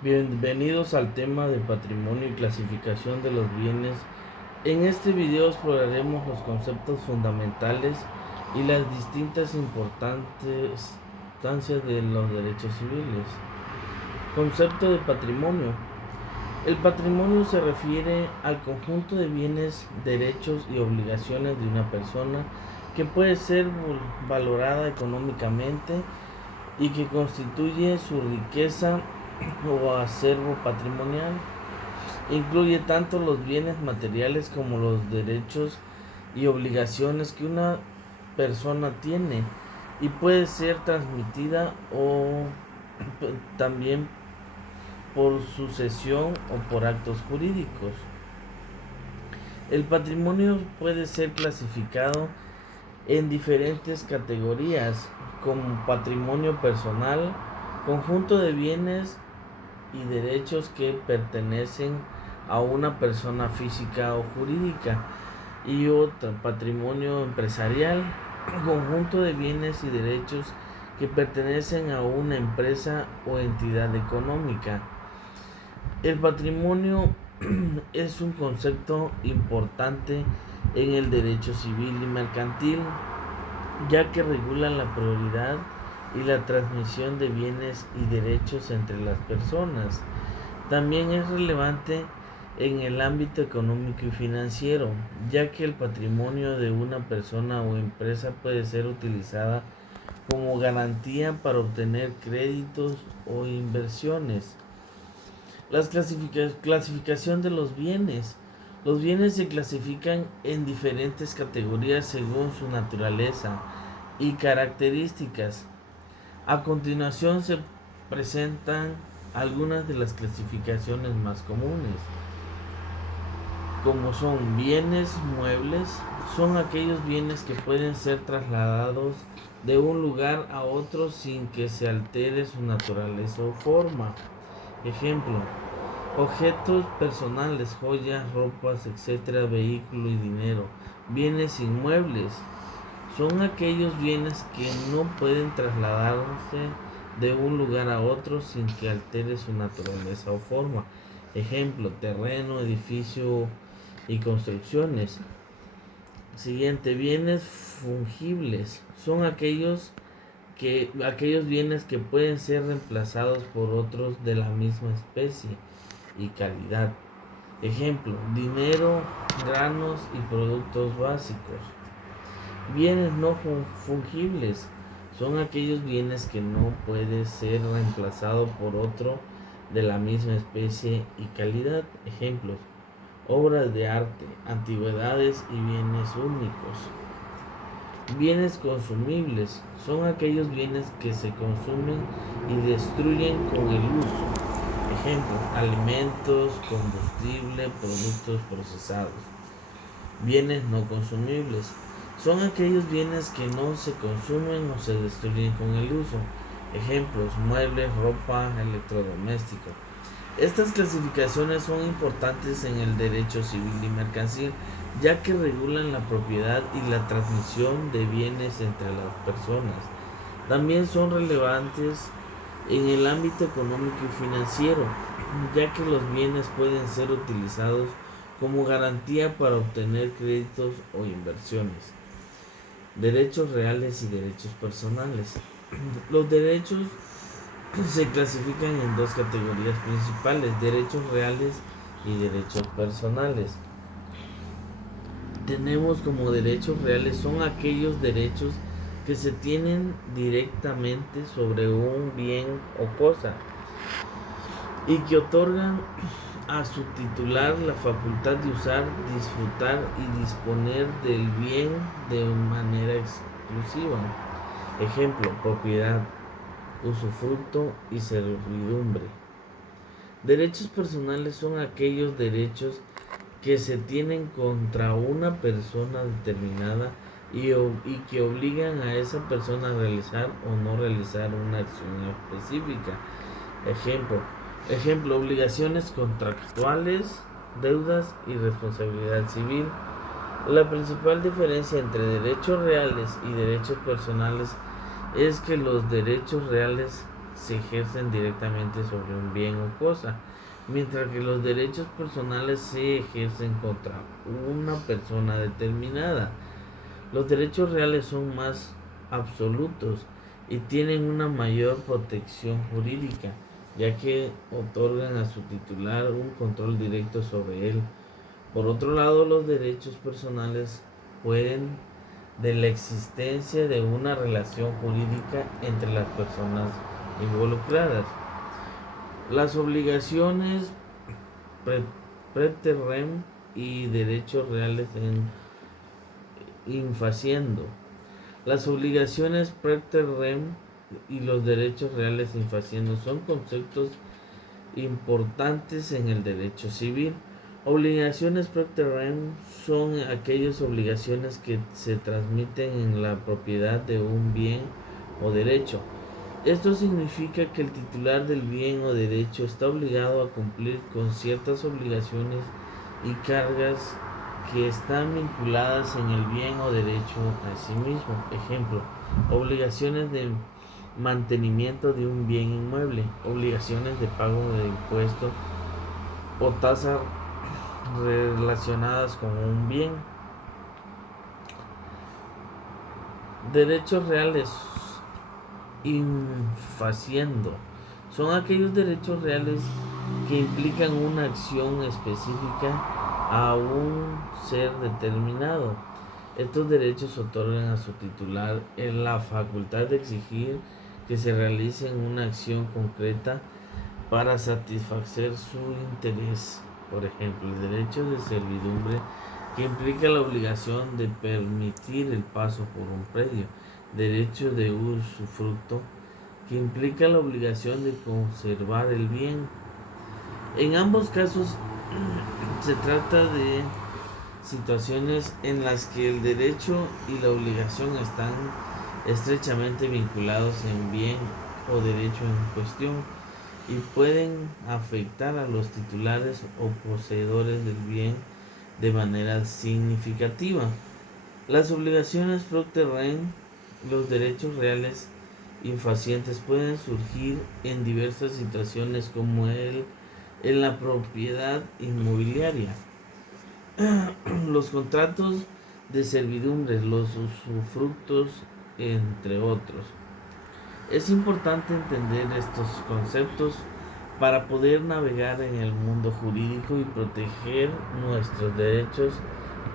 Bienvenidos al tema de patrimonio y clasificación de los bienes. En este video exploraremos los conceptos fundamentales y las distintas importantes instancias de los derechos civiles. Concepto de patrimonio. El patrimonio se refiere al conjunto de bienes, derechos y obligaciones de una persona que puede ser valorada económicamente y que constituye su riqueza o acervo patrimonial. Incluye tanto los bienes materiales como los derechos y obligaciones que una persona tiene y puede ser transmitida o también por sucesión o por actos jurídicos. El patrimonio puede ser clasificado en diferentes categorías como patrimonio personal, conjunto de bienes y derechos que pertenecen a una persona física o jurídica, y otro patrimonio empresarial, conjunto de bienes y derechos que pertenecen a una empresa o entidad económica. El patrimonio es un concepto importante en el derecho civil y mercantil, ya que regula la prioridad y la transmisión de bienes y derechos entre las personas. También es relevante en el ámbito económico y financiero, ya que el patrimonio de una persona o empresa puede ser utilizada como garantía para obtener créditos o inversiones. Clasificación de los bienes. Los bienes se clasifican en diferentes categorías según su naturaleza y características. A continuación se presentan algunas de las clasificaciones más comunes, como son bienes muebles. Son aquellos bienes que pueden ser trasladados de un lugar a otro sin que se altere su naturaleza o forma. Ejemplo: objetos personales, joyas, ropas, etcétera, vehículo y dinero. Bienes inmuebles son aquellos bienes que no pueden trasladarse de un lugar a otro sin que altere su naturaleza o forma. Ejemplo: terreno, edificio y construcciones. Siguiente: bienes fungibles. Son aquellos bienes que pueden ser reemplazados por otros de la misma especie y calidad. Ejemplo: dinero, granos y productos básicos. Bienes no fungibles son aquellos bienes que no pueden ser reemplazados por otro de la misma especie y calidad. Ejemplos: obras de arte, antigüedades y bienes únicos. Bienes consumibles son aquellos bienes que se consumen y destruyen con el uso. Ejemplo: alimentos, combustible, productos procesados. Bienes no consumibles son aquellos bienes que no se consumen o se destruyen con el uso. Ejemplos: muebles, ropa, electrodomésticos. Estas clasificaciones son importantes en el derecho civil y mercantil, ya que regulan la propiedad y la transmisión de bienes entre las personas. También son relevantes en el ámbito económico y financiero, ya que los bienes pueden ser utilizados como garantía para obtener créditos o inversiones. Derechos reales y derechos personales. Los derechos se clasifican en dos categorías principales: derechos reales y derechos personales. Tenemos como derechos reales son aquellos derechos que se tienen directamente sobre un bien o cosa y que otorgan a su titular la facultad de usar, disfrutar y disponer del bien de manera exclusiva. Ejemplo: propiedad, usufructo y servidumbre. Derechos personales son aquellos derechos que se tienen contra una persona determinada y que obligan a esa persona a realizar o no realizar una acción específica. Ejemplo: obligaciones contractuales, deudas y responsabilidad civil. La principal diferencia entre derechos reales y derechos personales es que los derechos reales se ejercen directamente sobre un bien o cosa, mientras que los derechos personales se ejercen contra una persona determinada. Los derechos reales son más absolutos y tienen una mayor protección jurídica, ya que otorgan a su titular un control directo sobre él. Por otro lado, los derechos personales pueden de la existencia de una relación jurídica entre las personas involucradas. Las obligaciones preter rem y derechos reales en infaciendo. Las obligaciones preter rem y los derechos reales infaciendo son conceptos importantes en el derecho civil. Obligaciones preter rem son aquellas obligaciones que se transmiten en la propiedad de un bien o derecho. Esto significa que el titular del bien o derecho está obligado a cumplir con ciertas obligaciones y cargas que están vinculadas en el bien o derecho a sí mismo. Ejemplo, obligaciones de mantenimiento de un bien inmueble, obligaciones de pago de impuestos o tasas relacionadas con un bien. Derechos reales infaciendo son aquellos derechos reales que implican una acción específica a un ser determinado. Estos derechos otorgan a su titular la facultad de exigir que se realice una acción concreta para satisfacer su interés. Por ejemplo, el derecho de servidumbre, que implica la obligación de permitir el paso por un predio. Derecho de usufructo, que implica la obligación de conservar el bien. En ambos casos se trata de situaciones en las que el derecho y la obligación están estrechamente vinculados en bien o derecho en cuestión y pueden afectar a los titulares o poseedores del bien de manera significativa. Las obligaciones preter rem, los derechos reales infacientes, pueden surgir en diversas situaciones como en la propiedad inmobiliaria, los contratos de servidumbre, los usufructos, entre otros. Es importante entender estos conceptos para poder navegar en el mundo jurídico y proteger nuestros derechos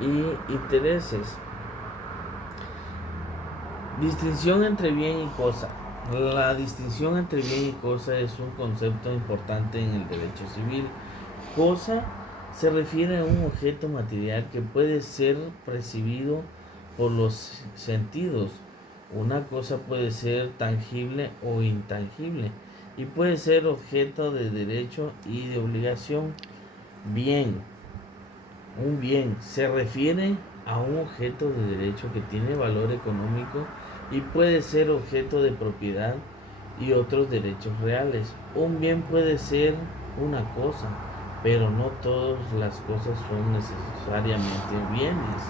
y intereses. Distinción entre bien y cosa. La distinción entre bien y cosa es un concepto importante en el derecho civil. Cosa se refiere a un objeto material que puede ser percibido por los sentidos. Una cosa puede ser tangible o intangible y puede ser objeto de derecho y de obligación. Bien. Un bien se refiere a un objeto de derecho que tiene valor económico y puede ser objeto de propiedad y otros derechos reales. Un bien puede ser una cosa, pero no todas las cosas son necesariamente bienes.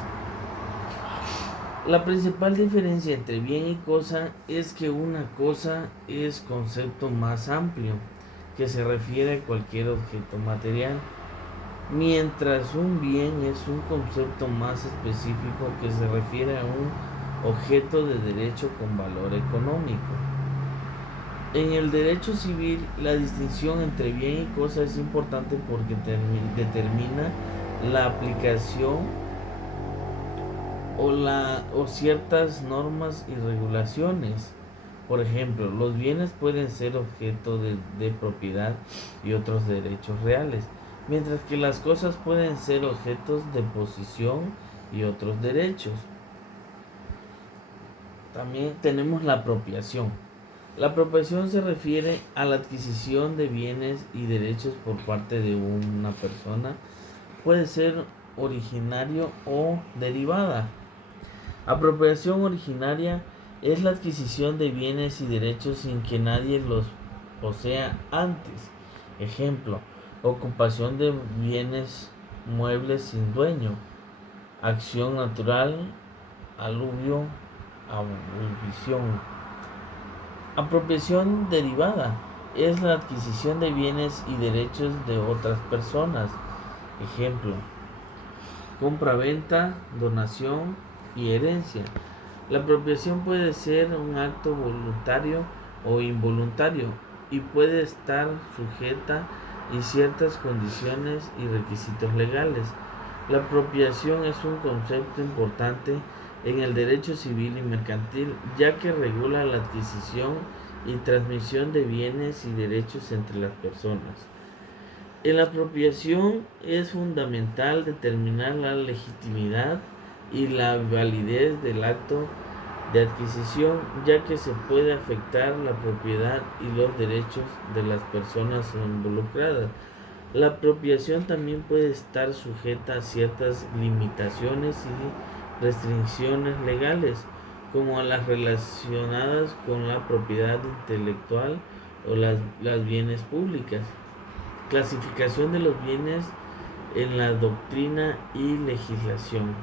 La principal diferencia entre bien y cosa es que una cosa es concepto más amplio, que se refiere a cualquier objeto material, mientras un bien es un concepto más específico que se refiere a un objeto de derecho con valor económico. En el derecho civil, la distinción entre bien y cosa es importante porque determina la aplicación o ciertas normas y regulaciones. Por ejemplo, los bienes pueden ser objeto de propiedad y otros derechos reales, mientras que las cosas pueden ser objetos de posesión y otros derechos. También tenemos la apropiación. La apropiación se refiere a la adquisición de bienes y derechos por parte de una persona. Puede ser originario o derivada. Apropiación originaria es la adquisición de bienes y derechos sin que nadie los posea antes. Ejemplo, ocupación de bienes muebles sin dueño. Acción natural, aluvio, abolición. Apropiación derivada es la adquisición de bienes y derechos de otras personas. Ejemplo: compra-venta, donación y herencia. La apropiación puede ser un acto voluntario o involuntario y puede estar sujeta a ciertas condiciones y requisitos legales. La apropiación es un concepto importante en el derecho civil y mercantil, ya que regula la adquisición y transmisión de bienes y derechos entre las personas. En la apropiación es fundamental determinar la legitimidad y la validez del acto de adquisición, ya que se puede afectar la propiedad y los derechos de las personas involucradas. La apropiación también puede estar sujeta a ciertas limitaciones y restricciones legales, como las relacionadas con la propiedad intelectual o las bienes públicas. Clasificación de los bienes en la doctrina y legislación.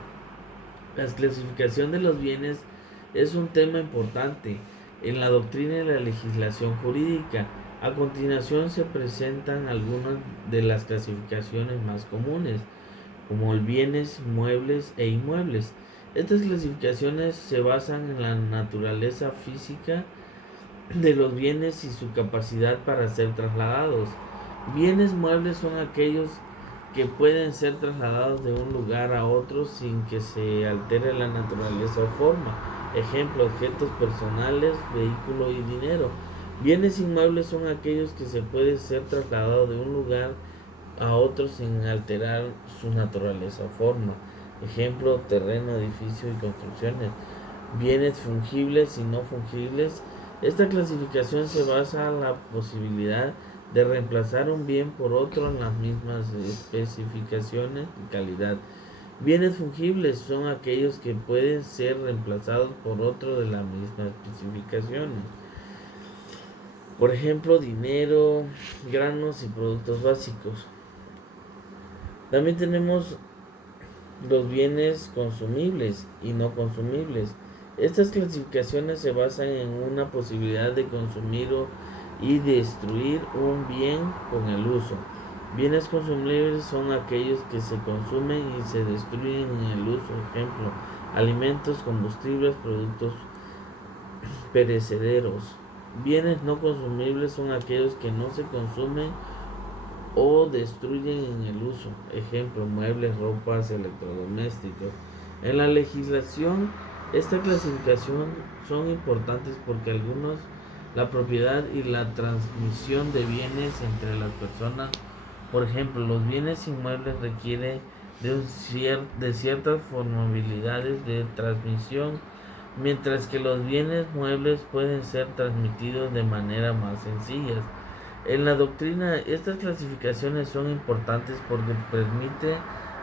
La clasificación de los bienes es un tema importante en la doctrina y la legislación jurídica. A continuación se presentan algunas de las clasificaciones más comunes, como el bienes muebles e inmuebles. Estas clasificaciones se basan en la naturaleza física de los bienes y su capacidad para ser trasladados. Bienes muebles son aquellos que pueden ser trasladados de un lugar a otro sin que se altere la naturaleza o forma. Ejemplo: objetos personales, vehículo y dinero. Bienes inmuebles son aquellos que se pueden ser trasladados de un lugar a otro sin alterar su naturaleza o forma. Ejemplo: terreno, edificio y construcciones. Bienes fungibles y no fungibles. Esta clasificación se basa en la posibilidad de reemplazar un bien por otro en las mismas especificaciones y calidad. Bienes fungibles son aquellos que pueden ser reemplazados por otro de las mismas especificaciones. Por ejemplo, dinero, granos y productos básicos. También tenemos los bienes consumibles y no consumibles. Estas clasificaciones se basan en una posibilidad de consumir y destruir un bien con el uso. Bienes consumibles son aquellos que se consumen y se destruyen en el uso. Ejemplo: alimentos, combustibles, productos perecederos. Bienes no consumibles son aquellos que no se consumen o destruyen en el uso. Ejemplo: muebles, ropas, electrodomésticos. En la legislación, esta clasificación son importantes porque algunos la propiedad y la transmisión de bienes entre las personas. Por ejemplo, los bienes inmuebles requieren de ciertas formalidades de transmisión, mientras que los bienes muebles pueden ser transmitidos de manera más sencilla. En la doctrina, estas clasificaciones son importantes porque permite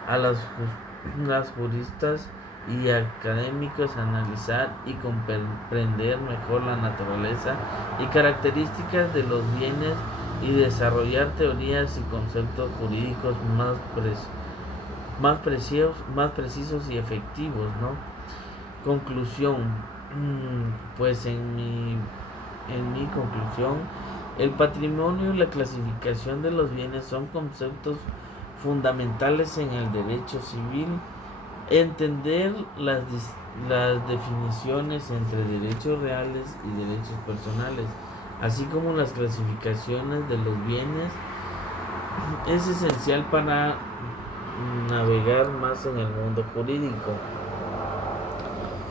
a las juristas y académicos analizar y comprender mejor la naturaleza y características de los bienes y desarrollar teorías y conceptos jurídicos más precisos y efectivos, ¿no? Conclusión. Pues en mi conclusión, el patrimonio y la clasificación de los bienes son conceptos fundamentales en el derecho civil. Entender las definiciones entre derechos reales y derechos personales, así como las clasificaciones de los bienes, es esencial para navegar más en el mundo jurídico.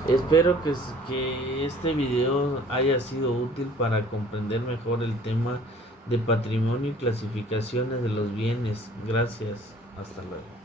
Espero que este video haya sido útil para comprender mejor el tema de patrimonio y clasificaciones de los bienes. Gracias. Hasta luego.